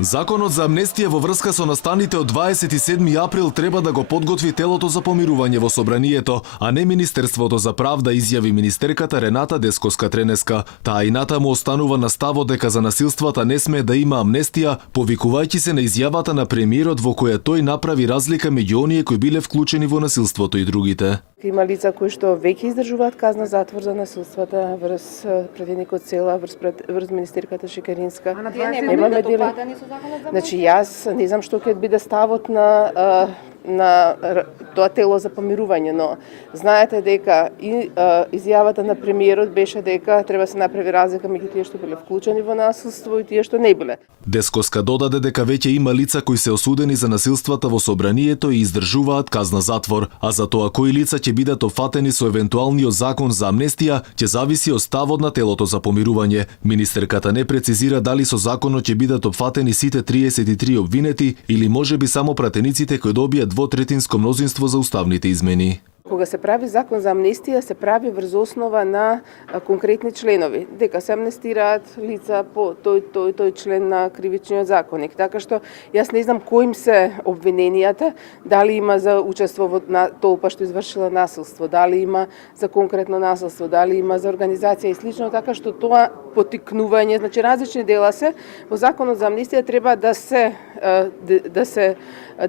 Законот за амнестија во врска со настаните од 27 април треба да го подготви телото за помирување во собранието, а не Министерството за правда, изјави министерката Рената Десковска-Тренеска. Таа и натаму останува на ставот дека за насилствата не смее да има амнестија, повикувајќи се на изјавата на премиерот во која тој направи разлика меѓу оние кои биле вклучени во насилството и другите. Има лица кои што веќе издржуваат казна затвор за насилствата врз пратеникот Села, врз министерката Шекеринска. А на тие немаме допатени со законот за Значи јас не знам што ќе биде ставот на тоа тело за помирување, но знаете дека и изјавата на премиерот беше дека треба се направи разлика меѓу тие што биле вклучени во насилство и тие што не биле. Десковска додаде дека веќе има лица кои се осудени за насилствата во собранието и издржуваат казна затвор, а за тоа кои лица ќе бидат офатени со евентуалниот закон за амнестија ќе зависи од ставот на телото за помирување. Министерката не прецизира дали со законот ќе бидат опфатени сите 33 обвинети или можеби само пратениците кои добијат двотретинско мнозинство за уставните измени. Кога се прави закон за амнестија, се прави врз основа на конкретни членови, дека се амнестираат лица по тој член на кривичниот законник. Така што јас не знам коим се обвиненијата, дали има за учество во толпа што извршила насилство, дали има за конкретно насилство, дали има за организација и слично, така што тоа потикнување, значи различни дела се во законот за амнестија треба да се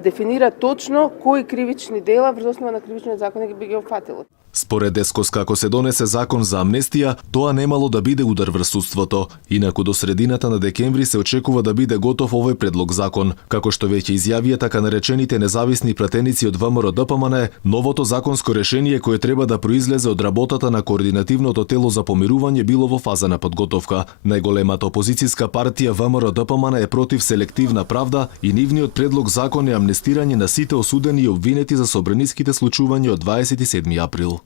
дефинира точно кои кривични дела врз основа на кривичниот законник би ги опфатило. Според Десковска, ако се донесе закон за амнестија, тоа немало да биде удар врз судството. Инаку до средината на декември се очекува да биде готов овој предлог закон. Како што веќе изјавија така наречените независни пратеници од ВМРО ДПМН, новото законско решение кое треба да произлезе од работата на координативното тело за помирување било во фаза на подготовка. Најголемата опозицијска партија ВМРО ДПМН е против селективна правда и нивниот предлог закон е амнестирање на сите осудени и обвинети за собраниските случувања од 27 април.